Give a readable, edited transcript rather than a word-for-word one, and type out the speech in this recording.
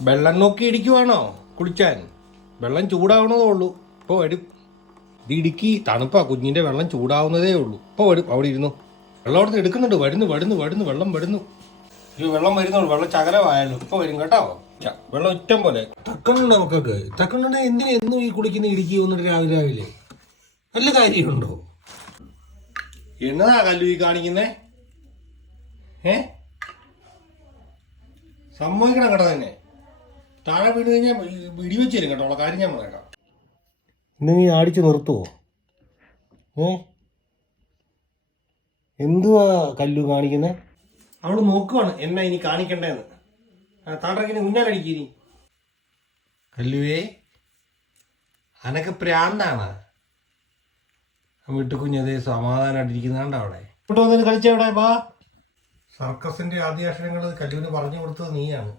വെള്ളം നോക്കി ഇടിക്കുവാണോ കുളിച്ചാൻ? വെള്ളം ചൂടാവണതേ ഉള്ളൂ. ഇപ്പോൾ വരും. ഇത് ഇടുക്കി തണുപ്പാ, കുഞ്ഞിന്റെ വെള്ളം ചൂടാവുന്നതേ ഉള്ളൂ. ഇപ്പോൾ വരും. അവിടെ ഇരുന്നു. വെള്ളം അവിടെ നിന്ന് എടുക്കുന്നുണ്ട്. വെള്ളം വരുന്നു. ഈ വെള്ളം വരുന്നുള്ളൂ. വെള്ളം ചകലമായാലും ഇപ്പോൾ വരും കേട്ടോ. വെള്ളം ഇഷ്ടം പോലെ. തക്കണ്ണ മക്കൾക്ക് തക്കണ്ണ എന്തിനാ എന്നും ഈ കുളിക്കുന്ന ഇടുക്കി വന്നിട്ട് രാവിലെ നല്ല കാര്യമുണ്ടോ? എന്നതാ കല്ലു ഈ കാണിക്കുന്നേ? സമ്മതിക്കണം കേട്ടോ തന്നെ. താഴെ വീണ് കഴിഞ്ഞാൽ ഇടിവെച്ച് തരും കേട്ടോ. ഉള്ള കാര്യം ഞാൻ പറയാം. ഇന്ന് നീ ആടിച്ച് നിർത്തുവോ? എന്തുവാ കല്ലു കാണിക്കുന്നേ? അവള് നോക്കുവാണ് എന്നാ ഇനി കാണിക്കണ്ടേന്ന്. താണ്ടക്കിന് കുഞ്ഞാലടിക്കിനി. കല്ലുവേ, അനക്ക് പ്രാന്താണ്. വീട്ടു കുഞ്ഞതേ സമാധാനമായിട്ടിരിക്കുന്നാണ്ട് അവിടെ. ഇങ്ങോട്ട് വന്നിട്ട് കളിച്ചവിടെ വാ. സർക്കസിന്റെ ആദ്യാക്ഷരങ്ങൾ കല്ലുവിന് പറഞ്ഞു കൊടുത്തത് നീയാണ്.